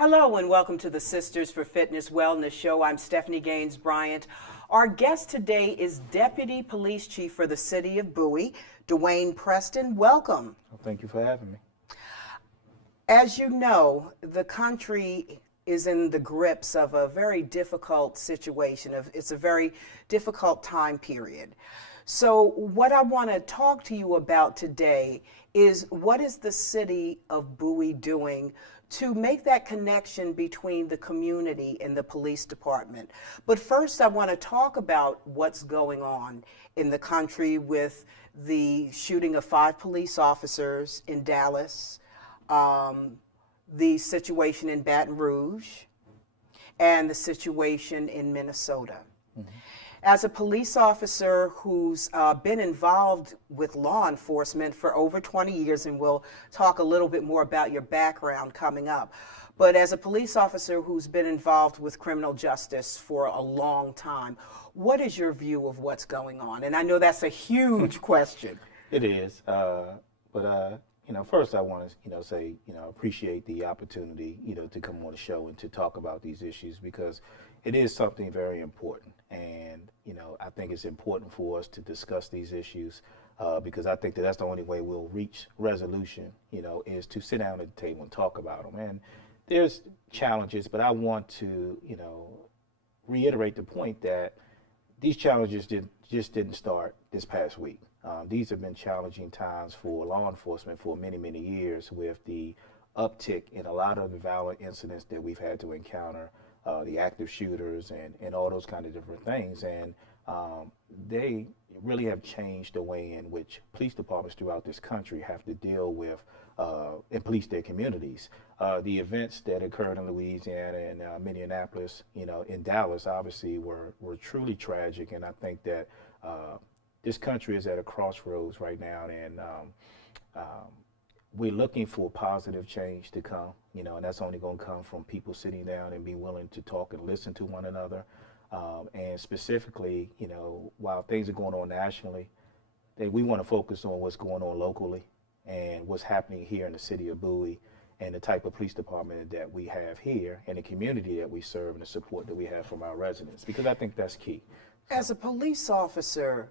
Hello and welcome to the Sisters for Fitness Wellness Show. I'm Stephanie Gaines-Bryant. Our guest today is Deputy Police Chief for the City of Bowie, Dwayne Preston. Welcome. Well, thank you for having me. As you know, the country is in the grips of a very difficult situation. It's a very difficult time period. So what I want to talk to you about today is what is the City of Bowie doing to make that connection between the community and the police department. But first I want to talk about what's going on in the country with the shooting of 5 police officers in Dallas, the situation in Baton Rouge, and the situation in Minnesota. Mm-hmm. As a police officer who's been involved with law enforcement for over 20 years, and we'll talk a little bit more about your background coming up, but as a police officer who's been involved with criminal justice for a long time, what is your view of what's going on? And I know that's a huge question. It is, but first I want to, say, appreciate the opportunity, to come on the show and to talk about these issues because it is something very important. And, I think it's important for us to discuss these issues because I think that's the only way we'll reach resolution, is to sit down at the table and talk about them. And there's challenges, but I want to, reiterate the point that these challenges just didn't start this past week. These have been challenging times for law enforcement for many, many years with the uptick in a lot of the violent incidents that we've had to encounter, the active shooters and all those kind of different things. And they really have changed the way in which police departments throughout this country have to deal with and police their communities. The events that occurred in Louisiana and Minneapolis, in Dallas, obviously were truly tragic. And I think that this country is at a crossroads right now, and we're looking for positive change to come, and that's only going to come from people sitting down and be willing to talk and listen to one another. And specifically, while things are going on nationally, we want to focus on what's going on locally and what's happening here in the city of Bowie and the type of police department that we have here and the community that we serve and the support that we have from our residents, because I think that's key. As a police officer,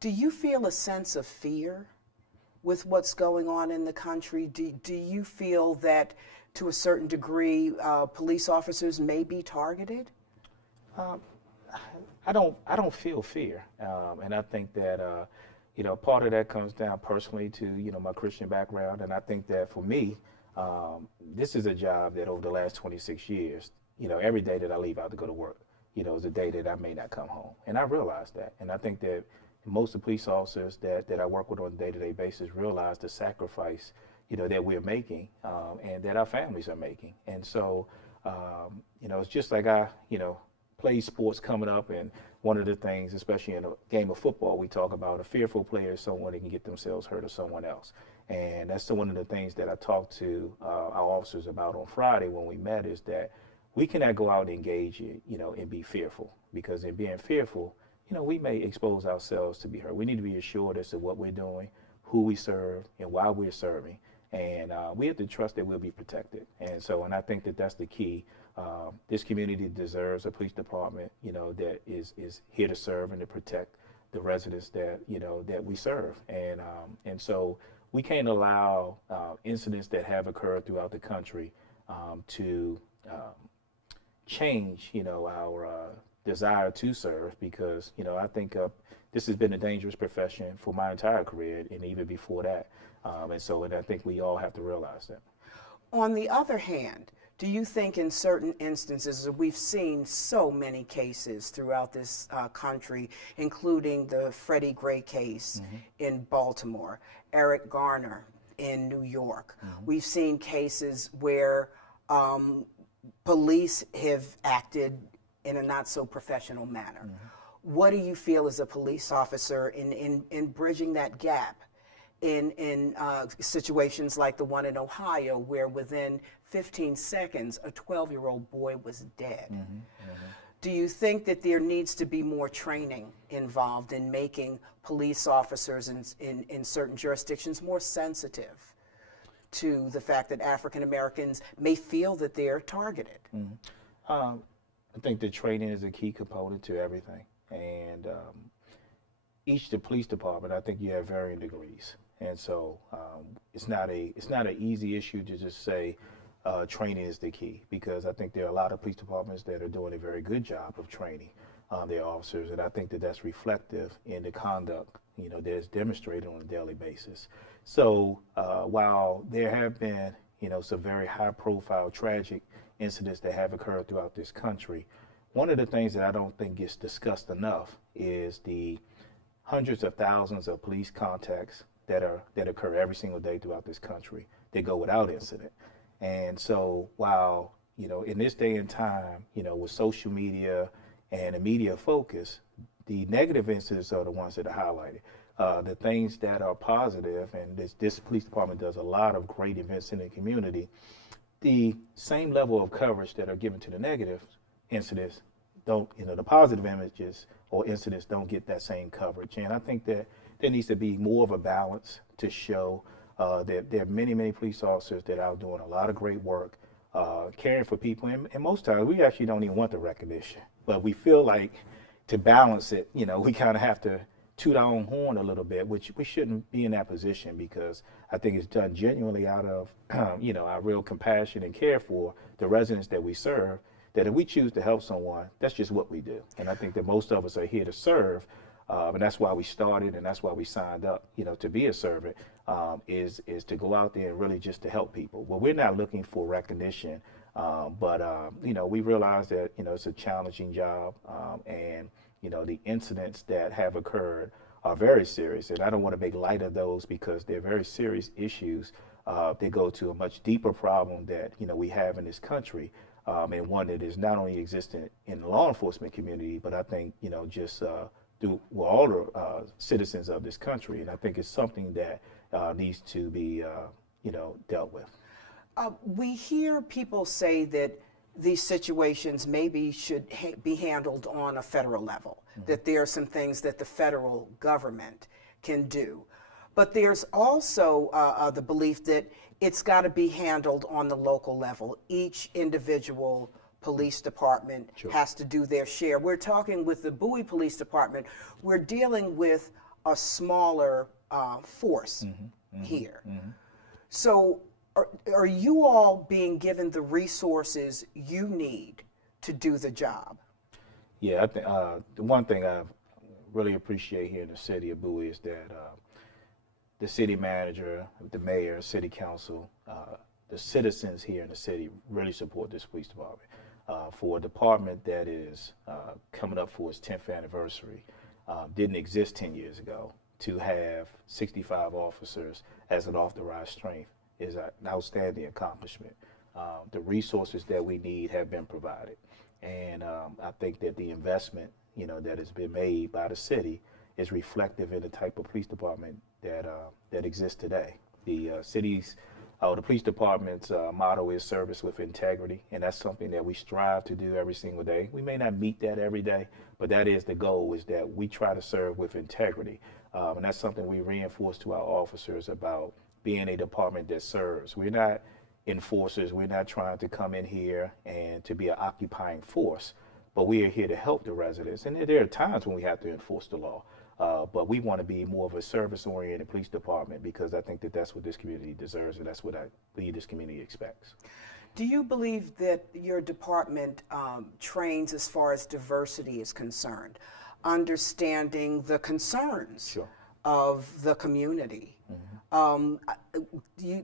do you feel a sense of fear with what's going on in the country? Do you feel that to a certain degree police officers may be targeted? I don't feel fear, and I think that part of that comes down personally to my Christian background, and I think that for me, this is a job that over the last 26 years, every day that I leave out to go to work, is a day that I may not come home, and I realize that, and I think that most of the police officers that I work with on a day-to-day basis realize the sacrifice, that we're making and that our families are making. And so, it's just like I, play sports coming up, and one of the things, especially in a game of football, we talk about a fearful player is someone that can get themselves hurt or someone else. And that's one of the things that I talked to our officers about on Friday when we met, is that we cannot go out and engage, and be fearful, because in being fearful, we may expose ourselves to be hurt. We need to be assured as to what we're doing, who we serve, and why we're serving. And we have to trust that we'll be protected. And I think that that's the key. This community deserves a police department, that is here to serve and to protect the residents that, that we serve. And so we can't allow incidents that have occurred throughout the country to change, our desire to serve, because I think this has been a dangerous profession for my entire career and even before that, and I think we all have to realize that. On the other hand, do you think in certain instances, we've seen so many cases throughout this country, including the Freddie Gray case in Baltimore, Eric Garner in New York. We've seen cases where police have acted in a not so professional manner. What do you feel as a police officer in bridging that gap in situations like the one in Ohio, where within 15 seconds a 12-year-old boy was dead? Do you think that there needs to be more training involved in making police officers in certain jurisdictions more sensitive to the fact that African Americans may feel that they're targeted? I think the training is a key component to everything, and each the police department, I think you have varying degrees, and so it's not an easy issue to just say training is the key, because I think there are a lot of police departments that are doing a very good job of training their officers, and I think that that's reflective in the conduct, you know, that's demonstrated on a daily basis. So while there have been, you know, some very high-profile tragic incidents that have occurred throughout this country, one of the things that I don't think gets discussed enough is the hundreds of thousands of police contacts that occur every single day throughout this country that go without incident. And so while, you know, in this day and time, you know, with social media and the media focus, the negative incidents are the ones that are highlighted. The things that are positive, and this police department does a lot of great events in the community, the same level of coverage that are given to the negative incidents don't, you know, the positive images or incidents don't get that same coverage. And I think that there needs to be more of a balance to show that there are many, many police officers that are out doing a lot of great work, caring for people. And most times we actually don't even want the recognition, but we feel like to balance it, you know, we kind of have to toot our own horn a little bit, which we shouldn't be in that position, because I think it's done genuinely out of, you know, our real compassion and care for the residents that we serve, that if we choose to help someone, that's just what we do. And I think that most of us are here to serve, and that's why we started, and that's why we signed up, you know, to be a servant, is to go out there and really just to help people. Well, we're not looking for recognition, but, you know, we realize that, you know, it's a challenging job, and, you know, the incidents that have occurred are very serious, and I don't want to make light of those, because they're very serious issues. They go to a much deeper problem that, you know, we have in this country, and one that is not only existent in the law enforcement community, but I think, you know, just through all the citizens of this country. And I think it's something that needs to be, you know, dealt with. We hear people say that these situations maybe should be handled on a federal level, that there are some things that the federal government can do. But there's also the belief that it's got to be handled on the local level. Each individual police department has to do their share. We're talking with the Bowie Police Department, we're dealing with a smaller force here. So are you all being given the resources you need to do the job? Yeah, I think the one thing I really appreciate here in the city of Bowie is that the city manager, the mayor, city council, the citizens here in the city really support this police department. For a department that is coming up for its 10th anniversary, didn't exist 10 years ago, to have 65 officers as an off-the-rise strength is an outstanding accomplishment. The resources that we need have been provided, and I think that the investment, you know, that has been made by the city is reflective in the type of police department that exists today. The the police department's motto is service with integrity, and that's something that we strive to do every single day. We may not meet that every day, but that is the goal, is that we try to serve with integrity, and that's something we reinforce to our officers about being a department that serves. We're not enforcers. We're not trying to come in here and to be an occupying force, but we are here to help the residents. And there are times when we have to enforce the law, but we want to be more of a service-oriented police department, because I think that that's what this community deserves, and that's what I believe this community expects. Do you believe that your department trains as far as diversity is concerned, understanding the concerns of the community?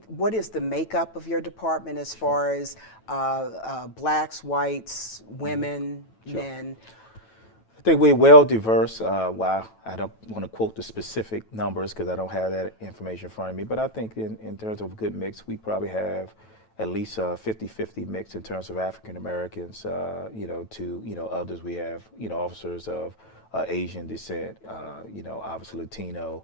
What is the makeup of your department as far as blacks, whites, women, men? I think we're well diverse. While I don't want to quote the specific numbers because I don't have that information in front of me, but I think in terms of a good mix, we probably have at least a 50-50 mix in terms of African Americans, you know, to, you know, others. We have, you know, officers of Asian descent, you know, obviously Latino,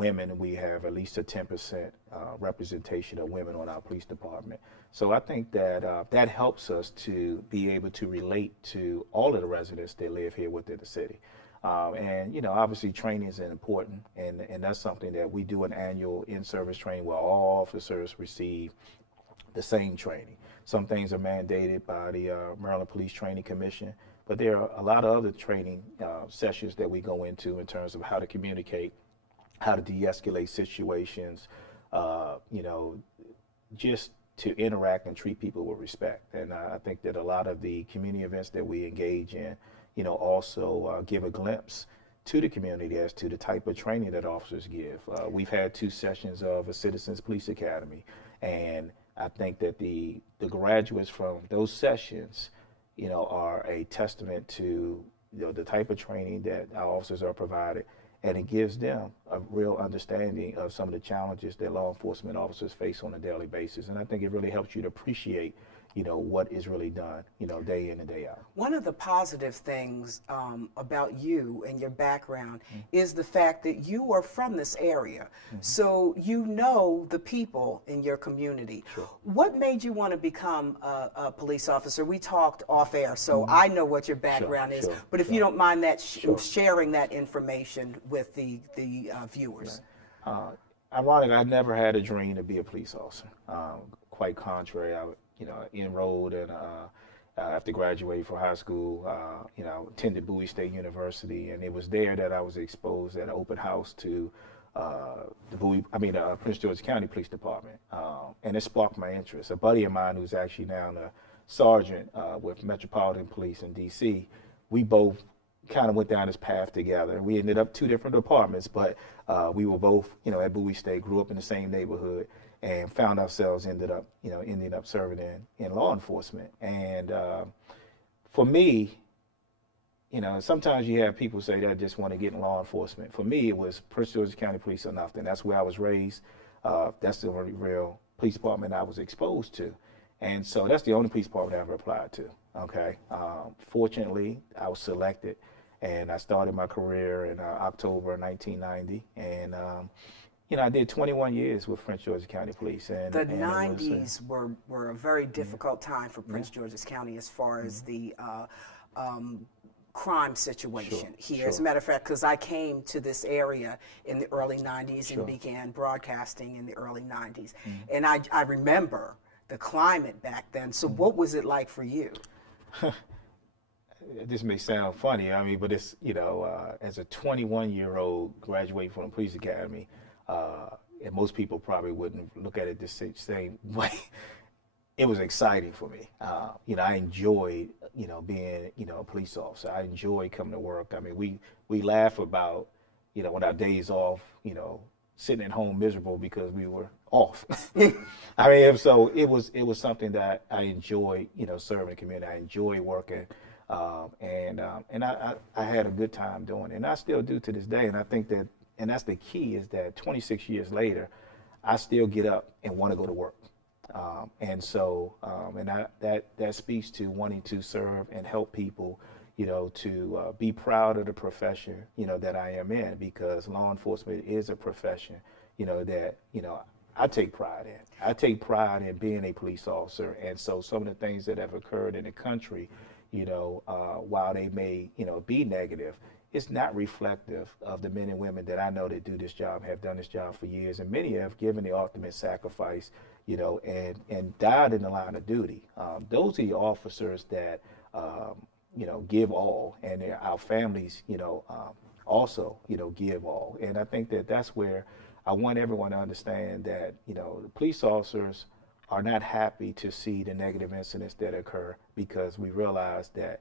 women, we have at least a 10% representation of women on our police department. So I think that that helps us to be able to relate to all of the residents that live here within the city. And, you know, obviously training is important, and that's something that we do an annual in-service training where all officers receive the same training. Some things are mandated by the Maryland Police Training Commission, but there are a lot of other training sessions that we go into in terms of how to communicate, how to de-escalate situations, you know, just to interact and treat people with respect. And I think that a lot of the community events that we engage in, you know, also give a glimpse to the community as to the type of training that officers give. We've had 2 sessions of a Citizens Police Academy, and I think that the graduates from those sessions, you know, are a testament to, you know, the type of training that our officers are provided, and it gives them a real understanding of some of the challenges that law enforcement officers face on a daily basis. And I think it really helps you to appreciate, you know, what is really done, you know, day in and day out. One of the positive things about you and your background is the fact that you are from this area. So you know the people in your community. Sure. What made you want to become a police officer? We talked off air, so I know what your background is. Sure, but if you don't mind that sharing that information with the viewers. Right. Ironic, I never had a dream to be a police officer. Quite contrary, I enrolled and after graduating from high school, attended Bowie State University, and it was there that I was exposed at an open house to the Prince George's County Police Department, and it sparked my interest. A buddy of mine who's actually now a sergeant with Metropolitan Police in D.C., we both kind of went down this path together. We ended up 2 different departments, but we were both, at Bowie State, grew up in the same neighborhood, and found ourselves ending up serving in law enforcement. And for me, sometimes you have people say that just want to get in law enforcement. For me, it was Prince George's County Police or nothing. That's where I was raised. That's the only real police department I was exposed to. And so that's the only police department I ever applied to, okay? Fortunately, I was selected, and I started my career in October 1990. And I did 21 years with Prince George's County Police. And the 90s were a very difficult time for Prince George's County as far as the crime situation here. As a matter of fact, because I came to this area in the early 90s and began broadcasting in the early 90s. And I remember the climate back then. So what was it like for you? This may sound funny, but it's, as a 21-year-old graduating from the police academy, and most people probably wouldn't look at it the same way. It was exciting for me. I enjoyed, being, a police officer. I enjoyed coming to work. We laugh about, on our days off, sitting at home miserable because we were off. So it was something that I enjoyed, serving the community. I enjoyed working, and I had a good time doing it, and I still do to this day. And I think that, and that's the key, is that 26 years later, I still get up and want to go to work. That speaks to wanting to serve and help people, to be proud of the profession, that I am in, because law enforcement is a profession, that, I take pride in. I take pride in being a police officer. And so some of the things that have occurred in the country, while they may, be negative, it's not reflective of the men and women that I know that do this job, have done this job for years, and many have given the ultimate sacrifice, and died in the line of duty. Those are the officers that, give all, and our families, also, give all. And I think that that's where I want everyone to understand that, the police officers are not happy to see the negative incidents that occur, because we realize that,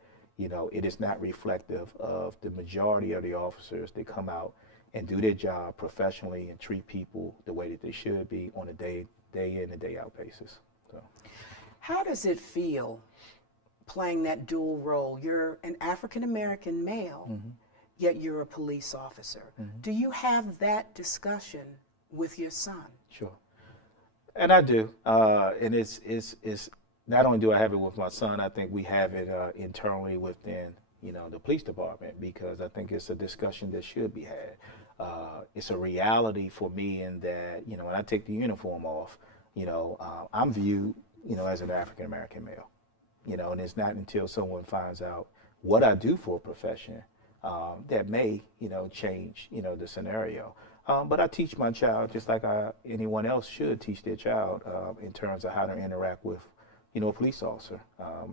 it is not reflective of the majority of the officers that come out and do their job professionally and treat people the way that they should be on a day in and day out basis. So, how does it feel playing that dual role? You're an African American male, yet you're a police officer. Do you have that discussion with your son? Sure, and I do, and it's not only do I have it with my son, I think we have it internally within, the police department, because I think it's a discussion that should be had. it's a reality for me in that, when I take the uniform off, I'm viewed, as an African American male, and it's not until someone finds out what I do for a profession that may, change, the scenario. But I teach my child just like anyone else should teach their child in terms of how to interact with, a police officer.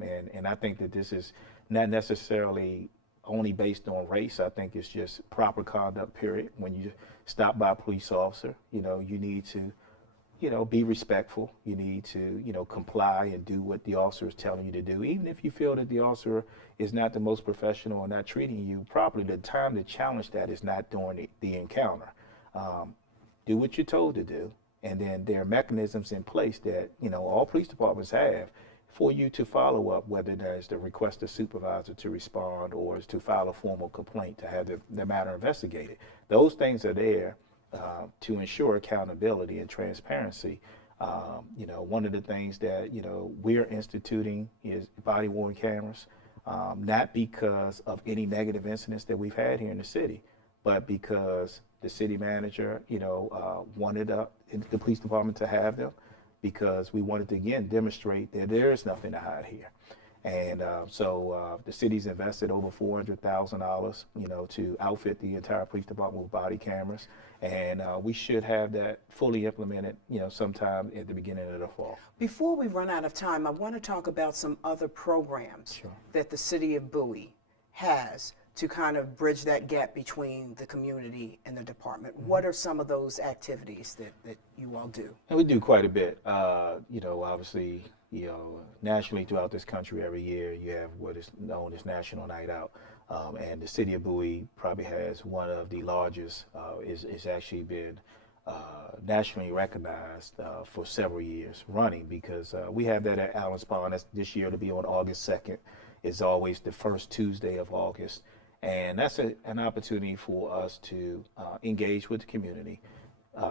And I think that this is not necessarily only based on race. I think it's just proper conduct, period. When you stop by a police officer, you need to, be respectful. You need to, comply and do what the officer is telling you to do. Even if you feel that the officer is not the most professional or not treating you properly, the time to challenge that is not during the encounter. Do what you're told to do. And then there are mechanisms in place that, all police departments have for you to follow up, whether there's to request a supervisor to respond or is to file a formal complaint to have the matter investigated. Those things are there to ensure accountability and transparency. One of the things that, we're instituting is body-worn cameras, not because of any negative incidents that we've had here in the city, but because the city manager, wanted the police department to have them, because we wanted to, again, demonstrate that there is nothing to hide here. And so the city's invested over $400,000, to outfit the entire police department with body cameras. And we should have that fully implemented, sometime at the beginning of the fall. Before we run out of time, I want to talk about some other programs Sure. that the City of Bowie has to kind of bridge that gap between the community and the department. Mm-hmm. What are some of those activities that you all do? And we do quite a bit. Obviously, nationally throughout this country every year you have what is known as National Night Out. And the City of Bowie probably has one of the largest, it's actually been nationally recognized for several years running, because we have that at Allen's Pond. This year to be on August 2nd. It's always the first Tuesday of August. And that's an opportunity for us to engage with the community,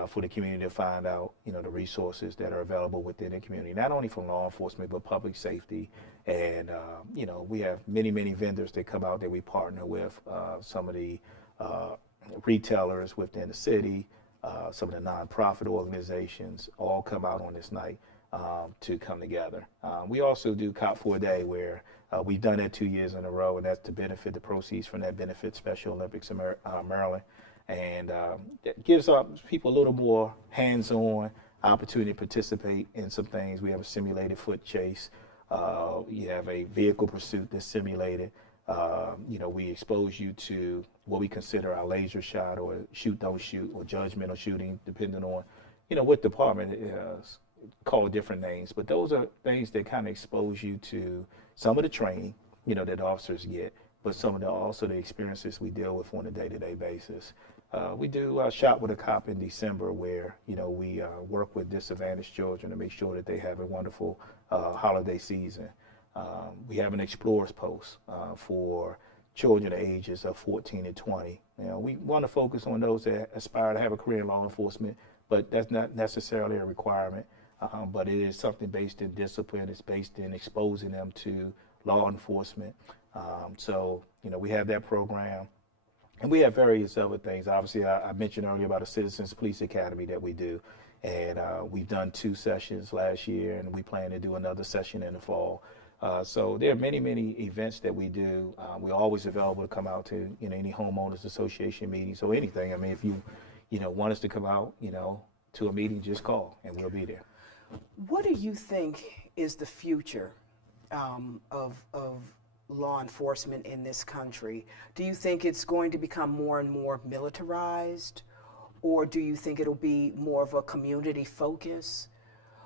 for the community to find out, the resources that are available within the community, not only from law enforcement, but public safety. And, we have many, many vendors that come out that we partner with, some of the retailers within the city, some of the nonprofit organizations all come out on this night to come together. We also do Cop for a Day, where we've done that 2 years in a row, and that's to benefit the proceeds from that benefit Special Olympics in Maryland. And it gives people a little more hands-on opportunity to participate in some things. We have a simulated foot chase. You have a vehicle pursuit that's simulated. We expose you to what we consider our laser shot or shoot, don't shoot, or judgmental shooting, depending on, what department it is. Call different names, but those are things that kind of expose you to some of the training, that officers get, but some of also the experiences we deal with on a day-to-day basis. We do Shop with a Cop in December, where, we work with disadvantaged children to make sure that they have a wonderful holiday season. We have an Explorers Post for children ages of 14 and 20. We want to focus on those that aspire to have a career in law enforcement, but that's not necessarily a requirement. But it is something based in discipline. It's based in exposing them to law enforcement. So, we have that program. And we have various other things. Obviously, I mentioned earlier about a Citizens Police Academy that we do. And we've done 2 sessions last year, and we plan to do another session in the fall. So there are many, many events that we do. We're always available to come out to, any homeowners association meetings or anything. I mean, if you, want us to come out, to a meeting, just call, and we'll be there. What do you think is the future of law enforcement in this country? Do you think it's going to become more and more militarized, or do you think it'll be more of a community focus?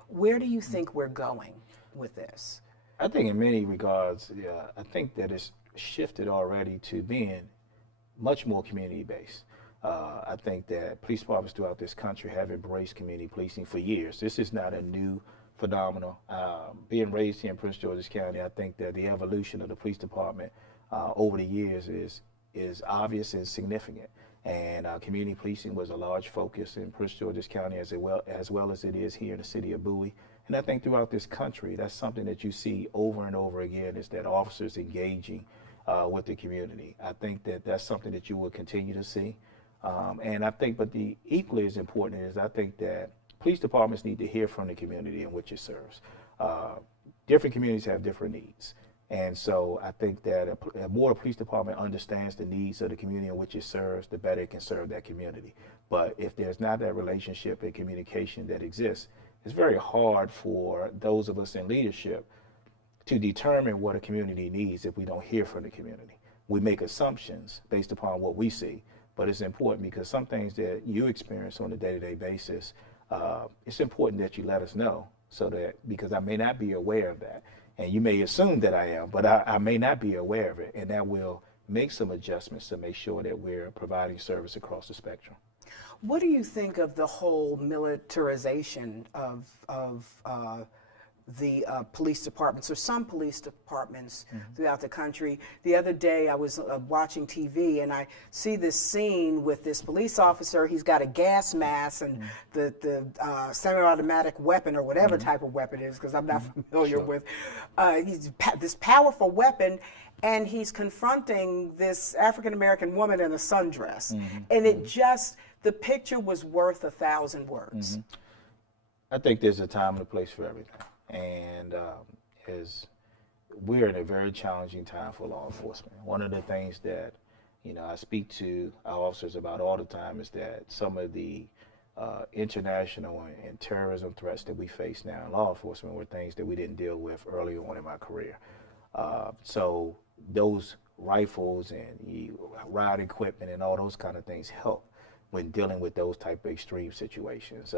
Where do you think we're going with this? I think in many regards, I think that it's shifted already to being much more community-based. I think that police departments throughout this country have embraced community policing for years. This is not a new phenomenon. Being raised here in Prince George's County, I think that the evolution of the police department over the years is obvious and significant. And community policing was a large focus in Prince George's County as well as it is here in the City of Bowie. And I think throughout this country, that's something that you see over and over again, is that officers engaging with the community. I think that that's something that you will continue to see. And I think, but the equally as important is I think that police departments need to hear from the community in which it serves. Different communities have different needs. And so I think that a more a police department understands the needs of the community in which it serves, the better it can serve that community. But if there's not that relationship and communication that exists, it's very hard for those of us in leadership to determine what a community needs if we don't hear from the community. We make assumptions based upon what we see, but it's important because some things that you experience on a day-to-day basis, it's important that you let us know so that, because I may not be aware of that. And you may assume that I am, but I may not be aware of it, and that will make some adjustments to make sure that we're providing service across the spectrum. What do you think of the whole militarization of the police departments, or some police departments throughout the country? The other day I was watching TV and I see this scene with this police officer. He's got a gas mask and the semi-automatic weapon, or whatever type of weapon it is, because I'm not familiar with. He's this powerful weapon, and he's confronting this African-American woman in a sundress. And it just, the picture was worth 1,000 words. I think there's a time and a place for everything. And as we're in a very challenging time for law enforcement. One of the things that, you know, I speak to our officers about all the time is that some of the international and terrorism threats that we face now in law enforcement were things that we didn't deal with early on in my career. So those rifles and riot equipment and all those kind of things help when dealing with those type of extreme situations.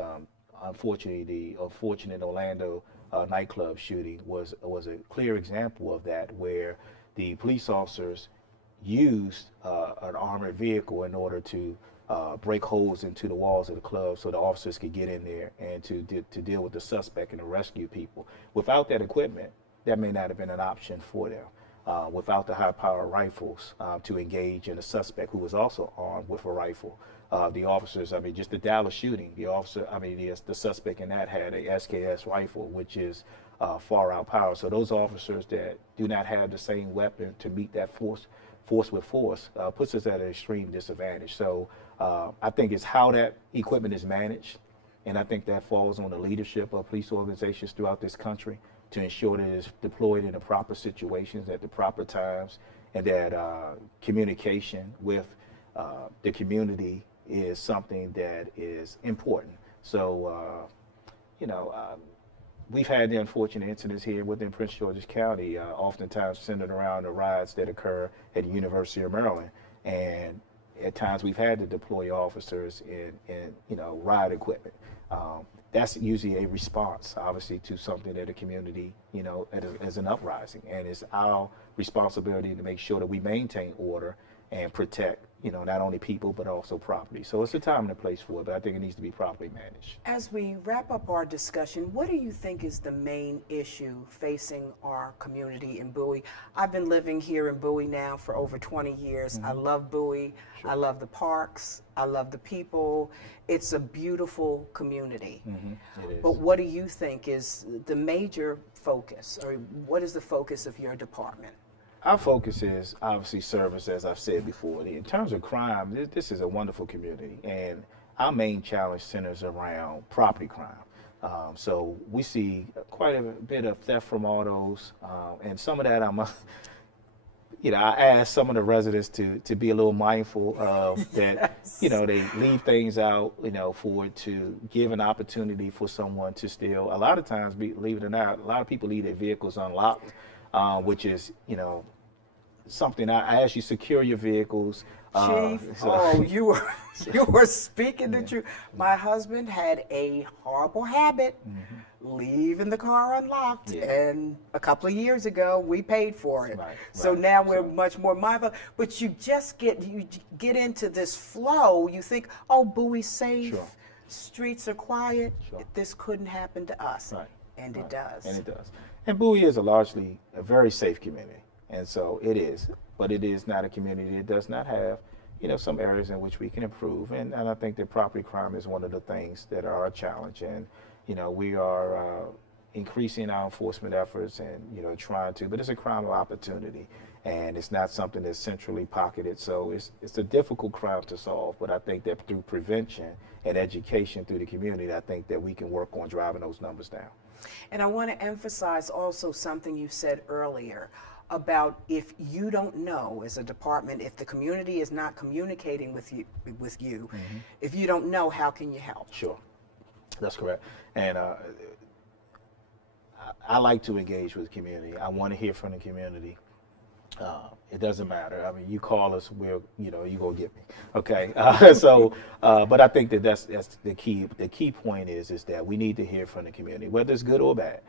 Unfortunately, the unfortunate Orlando nightclub shooting was a clear example of that, where the police officers used an armored vehicle in order to break holes into the walls of the club so the officers could get in there and to deal with the suspect and to rescue people. Without that equipment, that may not have been an option for them. Without the high-powered rifles to engage in a suspect who was also armed with a rifle. The officers, I mean, just the Dallas shooting, the suspect in that had a SKS rifle, which is far out power. So those officers that do not have the same weapon to meet that force with force puts us at an extreme disadvantage. So I think it's how that equipment is managed, and I think that falls on the leadership of police organizations throughout this country to ensure that it's deployed in the proper situations at the proper times, and that communication with the community is something that is important. So, we've had the unfortunate incidents here within Prince George's County, oftentimes centered around the riots that occur at the University of Maryland. And at times we've had to deploy officers in riot equipment. That's usually a response, obviously, to something that the community, as an uprising. And it's our responsibility to make sure that we maintain order and protect, not only people, but also property. So it's a time and a place for it, but I think it needs to be properly managed. As we wrap up our discussion, what do you think is the main issue facing our community in Bowie? I've been living here in Bowie now for over 20 years. I love Bowie. Sure. I love the parks. I love the people. It's a beautiful community. It is. But what do you think is the major focus, or what is the focus of your department? Our focus is obviously service, as I've said before. In terms of crime, this is a wonderful community, and our main challenge centers around property crime. So we see quite a bit of theft from autos, and some of that I ask some of the residents to be a little mindful of that. Yes. They leave things out, for it to give an opportunity for someone to steal. A lot of times, believe it or not, a lot of people leave their vehicles unlocked. Which is, something I ask you, secure your vehicles. Chief, you were speaking the truth. My husband had a horrible habit, leaving the car unlocked, and a couple of years ago we paid for it. So now we're much more mindful. But you just get into this flow. You think, oh, Bowie's safe, streets are quiet. This couldn't happen to us, and it does. And it does. And Bowie is a very safe community, and so it is. But it is not a community that does not have, some areas in which we can improve. And I think that property crime is one of the things that are a challenge. And, we are increasing our enforcement efforts and, trying to, but it's a crime of opportunity. and it's not something that's centrally pocketed. So it's a difficult crime to solve, but I think that through prevention and education through the community, I think that we can work on driving those numbers down. And I want to emphasize also something you said earlier about if you don't know as a department, if the community is not communicating with you, if you don't know, how can you help? Sure, that's correct. And I like to engage with the community. I want to hear from the community. It doesn't matter. I mean, you call us, we'll, you know, you gonna get me. Okay. But I think that that's the key. The key point is that we need to hear from the community, whether it's good or bad.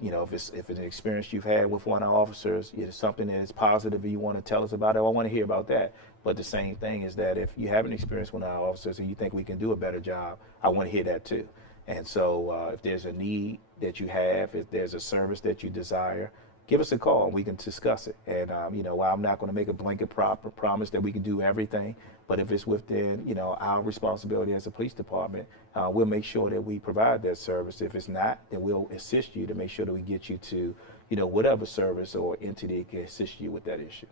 You know, if it's an experience you've had with one of our officers, it's something that is positive and you want to tell us about it, I want to hear about that. But the same thing is that if you haven't experienced one of our officers and you think we can do a better job, I want to hear that too. And so if there's a need that you have, if there's a service that you desire, give us a call and we can discuss it. And, you know, I'm not going to make a blanket promise that we can do everything, but if it's within, you know, our responsibility as a police department, we'll make sure that we provide that service. If it's not, then we'll assist you to make sure that we get you to, you know, whatever service or entity can assist you with that issue.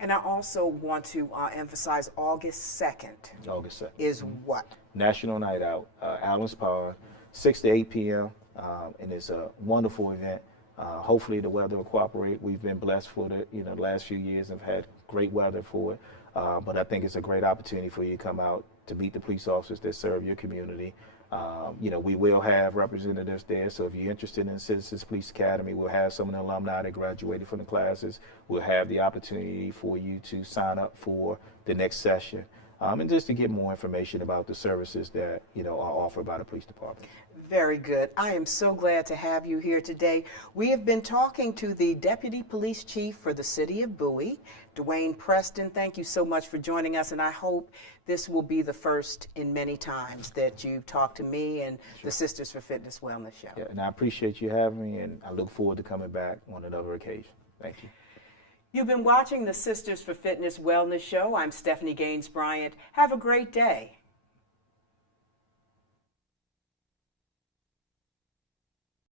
And I also want to emphasize August 2nd. August 2nd. Is what? National Night Out, Allen's Pond, 6 to 8 p.m. And it's a wonderful event. Hopefully the weather will cooperate. We've been blessed for the last few years have had great weather for it. But I think it's a great opportunity for you to come out to meet the police officers that serve your community. You know, we will have representatives there. So if you're interested in Citizens Police Academy, we'll have some of the alumni that graduated from the classes. We'll have the opportunity for you to sign up for the next session. And just to get more information about the services that, you know, are offered by the police department. Very good. I am so glad to have you here today. We have been talking to the Deputy Police Chief for the City of Bowie, Dwayne Preston. Thank you so much for joining us, and I hope this will be the first in many times that you talk to me and the Sisters for Fitness Wellness Show. Yeah, and I appreciate you having me, and I look forward to coming back on another occasion. Thank you. You've been watching the Sisters for Fitness Wellness Show. I'm Stephanie Gaines-Bryant. Have a great day.